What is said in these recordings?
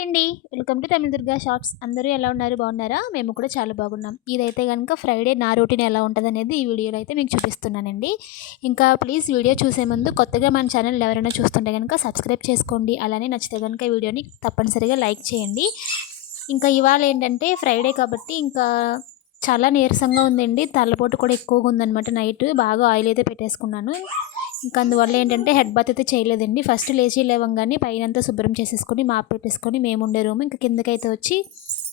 Hi అండి. Welcome to Tamil Durga shorts. అందరూ ఎలా ఉన్నారు? బాగున్నారా? మేము కూడా చాలా బాగున్నాం. ఇదైతే కనుక ఫ్రైడే నా రొటీన్ ఎలా ఉంటుంది అనేది ఈ వీడియోలో అయితే మీకు చూపిస్తున్నానండి. ఇంకా ప్లీజ్ వీడియో చూసే ముందు కొత్తగా మన ఛానల్ ఎవరైనా చూస్తుంటే కనుక సబ్స్క్రైబ్ చేసుకోండి. అలానే నచ్చితే కనుక ఈ వీడియోని తప్పనిసరిగా లైక్ చేయండి. ఇంకా ఇవాళ ఏంటంటే ఫ్రైడే కాబట్టి ఇంకా చాలా నీరసంగా ఉందండి. తలపోటు కూడా ఎక్కువగా ఉందన్నమాట నైట్. బాగా ఆయిల్ అయితే పెట్టేసుకున్నాను. ఇంకా అందువల్ల ఏంటంటే హెడ్ బాత్ అయితే చేయలేదండి. ఫస్ట్ లేచి లేవంగానే పైన అంతా శుభ్రం చేసేసుకొని మాప్ పెట్టేసుకొని మేము ఉండే రూమ్ ఇంకా కిందకైతే వచ్చి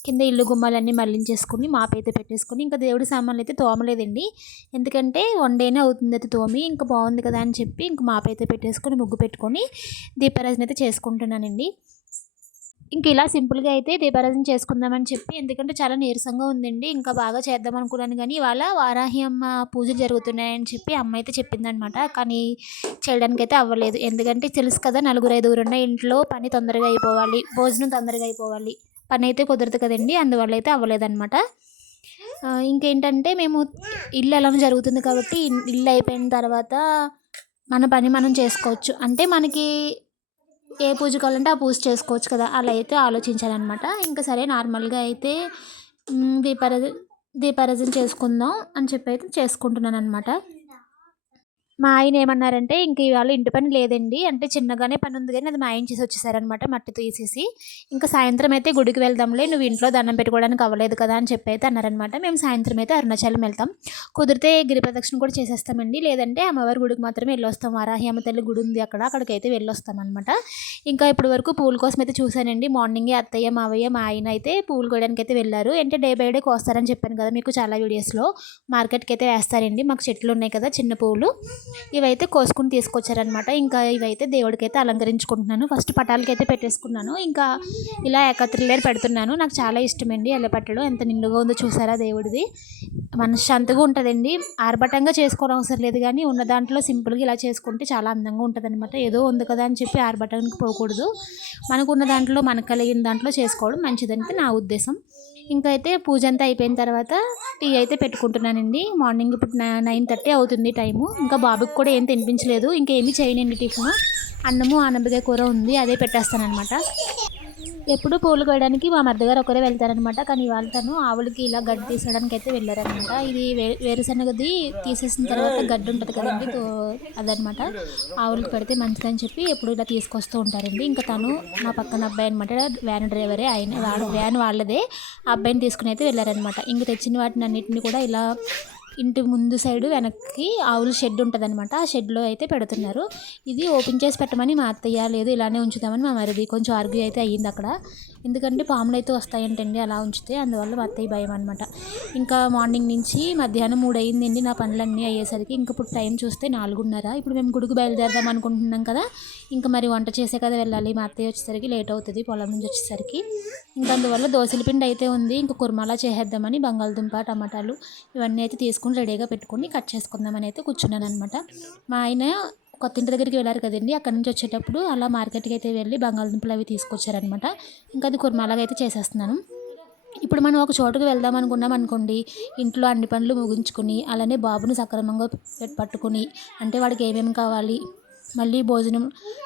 కింద ఇల్లు గుమ్మాలన్నీ మళ్ళించేసుకుని మాపైతే అయితే పెట్టేసుకుని ఇంకా దేవుడి సామాన్లు అయితే తోమలేదండి. ఎందుకంటే వన్ డేనే అవుతుంది అయితే తోమి ఇంకా బాగుంది కదా అని చెప్పి ఇంకా మాపైతే అయితే పెట్టేసుకొని ముగ్గు పెట్టుకొని దీపారాజన అయితే చేసుకుంటున్నానండి. ఇంక ఇలా సింపుల్గా అయితే దీపారాధన చేసుకుందామని చెప్పి ఎందుకంటే చాలా నీరసంగా ఉందండి. ఇంకా బాగా చేద్దాం అనుకున్నాను కానీ ఇవాళ వారాహి అమ్మ పూజలు జరుగుతున్నాయని చెప్పి అమ్మ అయితే చెప్పిందనమాట కానీ చేయడానికి అయితే అవ్వలేదు. ఎందుకంటే తెలుసు కదా నలుగురు ఐదుగురు ఉన్న ఇంట్లో పని తొందరగా అయిపోవాలి. భోజనం తొందరగా అయిపోవాలి. పని అయితే కుదరదు కదండి. అందువల్ల అయితే అవ్వలేదన్నమాట. ఇంకేంటంటే మేము ఇల్లు ఎలా జరుగుతుంది కాబట్టి ఇల్లు అయిపోయిన తర్వాత మన పని మనం చేసుకోవచ్చు. అంటే మనకి ఏ పూజ కావాలంటే ఆ పూజ చేసుకోవచ్చు కదా. అలా అయితే ఆలోచించాలన్నమాట ఇంకా సరే నార్మల్గా అయితే దీపారాధన దీపారాధన చేసుకుందాం అని చెప్పి అయితే చేసుకుంటున్నాను అనమాట మా ఆయన ఏమన్నారంటే ఇంక ఇవాళ ఇంటి పని లేదండి. అంటే చిన్నగానే పని ఉంది కానీ అది మా ఆయన చేసి వచ్చేసారనమాట మట్టి తీసేసి. ఇంకా సాయంత్రం అయితే గుడికి వెళ్దాంలే నువ్వు ఇంట్లో దండం పెట్టుకోవడానికి అవ్వలేదు కదా అని చెప్పి అయితే అన్నారనమాట మేము సాయంత్రం అయితే అరుణాచలం వెళ్తాం. కుదిరితే గిరి ప్రదక్షిణ కూడా చేసేస్తామండి. లేదంటే అమ్మవారి గుడికి మాత్రమే వెళ్ళొస్తాం. వారాహి అమ్మ తల్లి గుడి ఉంది అక్కడ అక్కడికి అయితే వెళ్ళొస్తాం అనమాట ఇంకా ఇప్పటి వరకు పూల కోసం అయితే చూశానండి. మార్నింగే అత్తయ్య మావయ్య మా ఆయన అయితే పూలు కోయడానికి అయితే వెళ్ళారు. అంటే డే బై డే కోస్తారని చెప్పాను కదా మీకు చాలా వీడియోస్లో. మార్కెట్కి అయితే వేస్తారండి. మాకు చెట్లు ఉన్నాయి కదా చిన్న పూలు. ఇవైతే కోసుకుని తీసుకొచ్చారనమాట ఇంకా ఇవైతే దేవుడికైతే అలంకరించుకుంటున్నాను. ఫస్ట్ పటాలకి అయితే పెట్టేసుకున్నాను. ఇంకా ఇలా ఏకత్రిలేరు పెడుతున్నాను. నాకు చాలా ఇష్టమండి ఎల్లపట్టడం ఎంత నిండుగా ఉందో చూసారా దేవుడిది. మనశ్శాంతిగా ఉంటుందండి. ఆర్భటంగా చేసుకోవడం అవసరం లేదు కానీ ఉన్న దాంట్లో సింపుల్గా ఇలా చేసుకుంటే చాలా అందంగా ఉంటుంది అనమాట ఏదో ఉంది కదా అని చెప్పి ఆర్భటానికి పోకూడదు. మనకు ఉన్న దాంట్లో మనకు కలిగిన దాంట్లో చేసుకోవడం మంచిదంటే నా ఉద్దేశం. ఇంకా అయితే పూజ అంతా అయిపోయిన తర్వాత టీ అయితే పెట్టుకుంటున్నానండి. మార్నింగ్ ఇప్పుడు నైన్ థర్టీ అవుతుంది టైము. ఇంకా బాబుకి కూడా ఏం తినిపించలేదు. ఇంకేమీ చేయనండి టిఫిన్. అన్నము ఆనపకాయ కూర ఉంది. అదే పెట్టేస్తానమాట ఎప్పుడు పూలు కోయడానికి మా మద్దగారు ఒకరే వెళ్తారనమాట కానీ ఇవాళ తను ఆవులకి ఇలా గడ్డి తీసడానికి అయితే వెళ్ళారనమాట ఇది వేరుశనగది తీసేసిన తర్వాత గడ్డి ఉంటుంది కదండి అదనమాట ఆవులకి పెడితే మంచిదని చెప్పి ఎప్పుడు ఇలా తీసుకొస్తూ ఉంటారండి. ఇంకా తను నా పక్కన అబ్బాయి అనమాట వ్యాన్ డ్రైవరే. ఆయన వ్యాన్ వాళ్ళదే. ఆ అబ్బాయిని తీసుకుని అయితే వెళ్ళారనమాట ఇంక తెచ్చిన వాటిని అన్నింటిని కూడా ఇలా ఇంటి ముందు సైడు వెనక్కి ఆవుల షెడ్ ఉంటుంది అనమాట ఆ షెడ్లో అయితే పెడుతున్నారు. ఇది ఓపెన్ చేసి పెట్టమని మా అత్తయ్య లేదు ఇలానే ఉంచుదామని మా మరిది కొంచెం ఆర్గ్యూ అయితే అయ్యింది అక్కడ. ఎందుకంటే పాములు అయితే వస్తాయంటండి అలా ఉంచితే అందువల్ల మా అత్తయ్య భయం అనమాట ఇంకా మార్నింగ్ నుంచి మధ్యాహ్నం మూడు అయ్యిందండి నా పనులన్నీ అయ్యేసరికి. ఇంక ఇప్పుడు టైం చూస్తే నాలుగున్నర. ఇప్పుడు మేము గుడికి బయలుదేరదాం అనుకుంటున్నాం కదా ఇంకా మరి వంట చేసే కదా వెళ్ళాలి. మా అత్తయ్య వచ్చేసరికి లేట్ అవుతుంది పొలం నుంచి వచ్చేసరికి. ఇంకా అందువల్ల దోశల పిండి అయితే ఉంది ఇంకా కుర్మాలా చేసేద్దామని బంగాళదుంప టమాటాలు ఇవన్నీ అయితే తీసుకుని రెడీగా పెట్టుకుని కట్ చేసుకుందామని అయితే కూర్చున్నాను అనమాట మా ఆయన కొత్త ఇంటి దగ్గరికి వెళ్ళారు కదండి. అక్కడ నుంచి వచ్చేటప్పుడు అలా మార్కెట్కి అయితే వెళ్ళి బంగాళదుంపలు అవి తీసుకొచ్చారనమాట ఇంకా అది కుర్మాలాగా అయితే చేసేస్తున్నాను. ఇప్పుడు మనం ఒక చోటుకు వెళ్దాం అనుకున్నాం అనుకోండి ఇంట్లో అన్ని పనులు ముగించుకుని అలానే బాబుని సక్రమంగా పట్టుకుని అంటే వాడికి ఏమేమి కావాలి మళ్ళీ భోజనం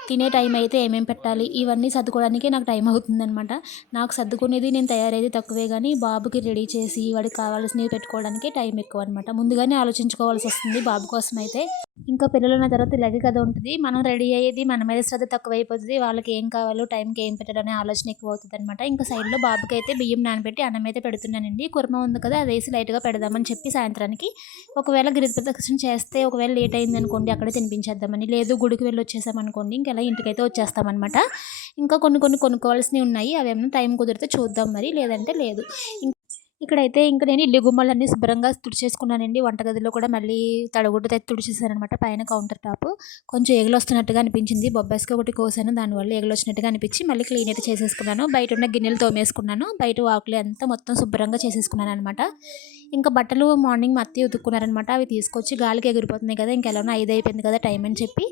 తినే టైం అయితే ఏమేమి పెట్టాలి ఇవన్నీ సర్దుకోవడానికి నాకు టైం అవుతుందనమాట నాకు సర్దుకునేది నేను తయారయ్యేది తక్కువే కానీ బాబుకి రెడీ చేసి వాడికి కావాల్సినవి పెట్టుకోవడానికి టైం ఎక్కువ అనమాట ముందుగానే ఆలోచించుకోవాల్సి వస్తుంది బాబు కోసం అయితే ఇంకా పిల్లలు ఉన్న తర్వాత ఇలాగే కదా ఉంటుంది. మనం రెడీ అయ్యేది మన మీద శ్రద్ధ తక్కువైపోతుంది. వాళ్ళకి ఏం కావాలో టైంకి ఏం పెట్టాలనే ఆలోచన ఎక్కువ అవుతుంది అనమాట ఇంకా సైడ్లో బాబుకి అయితే బియ్యం నానబెట్టి అన్నం అయితే పెడుతున్నానండి. కుర్మ ఉంది కదా అది వేసి లైట్గా పెడదామని చెప్పి సాయంత్రానికి ఒకవేళ గిరి ప్రదక్షిణ చేస్తే ఒకవేళ లేట్ అయింది అనుకోండి అక్కడే తినిపించేద్దామని. లేదు గుడికి వెళ్ళి వచ్చేసామనుకోండి ఇంకెలా ఇంటికైతే వచ్చేస్తామన్నమాట. ఇంకా కొన్ని కొన్ని కొనుక్కోవాల్సినవి ఉన్నాయి. అవేమన్నా టైం కుదిరితే చూద్దాం మరి. లేదంటే లేదు. ఇక్కడైతే ఇంకా నేను ఇల్లు గుమ్మలన్నీ శుభ్రంగా తుడిచేసుకున్నానండి వంటగదిలో కూడా మళ్ళీ తడగుడ్డు తుడిచేసానమాట పైన కౌంటర్ టాప్. కొంచెం ఎగులు వస్తున్నట్టుగా అనిపించింది. బొబ్బాయిస్కి ఒకటి కోసాను. దానివల్ల ఎగులు వచ్చినట్టుగా అనిపించి మళ్ళీ క్లీన్ అయితే చేసేసుకున్నాను. బయట ఉన్న గిన్నెలు తోమేసుకున్నాను. బయట వాకులు అంతా మొత్తం శుభ్రంగా చేసేసుకున్నాను అనమాట ఇంకా బట్టలు మార్నింగ్ మా అత్తయ్య ఉతుక్కున్నారనమాట అవి తీసుకొచ్చి గాలికి ఎగిరిపోతున్నాయి కదా ఇంకెలానో ఐదు అయిపోయింది కదా టైం అని చెప్పి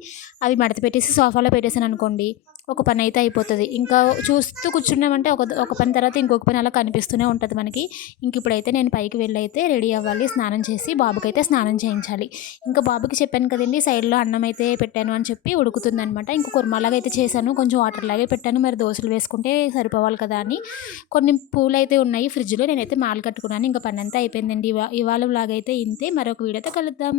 అవి మడత పెట్టేసి సోఫాలో పెట్టేసాను అనుకోండి ఒక పని అయితే అయిపోతుంది. ఇంకా చూస్తూ కూర్చున్నామంటే ఒక ఒక పని తర్వాత ఇంకొక పని అలా కనిపిస్తూనే ఉంటుంది మనకి. ఇంక ఇప్పుడైతే నేను పైకి వెళ్ళి అయితే రెడీ అవ్వాలి స్నానం చేసి బాబుకైతే స్నానం చేయించాలి. ఇంకా బాబుకి చెప్పాను కదండి సైడ్లో అన్నం అయితే పెట్టాను అని చెప్పి ఉడుకుతుంది అనమాట ఇంకా కుర్మాలాగా అయితే చేశాను కొంచెం వాటర్ లాగే పెట్టాను. మరి దోశలు వేసుకుంటే సరిపోవాలి కదా అని. కొన్ని పూలు అయితే ఉన్నాయి ఫ్రిడ్జ్లో నేనైతే మాలు కట్టుకున్నాను. ఇంకా పని అంతా అయిపోయింది. అయిపోయిందండి. ఇవా ఇవాళ అయితే ఇంతే. మరొక వీడియోతో కలుద్దాం.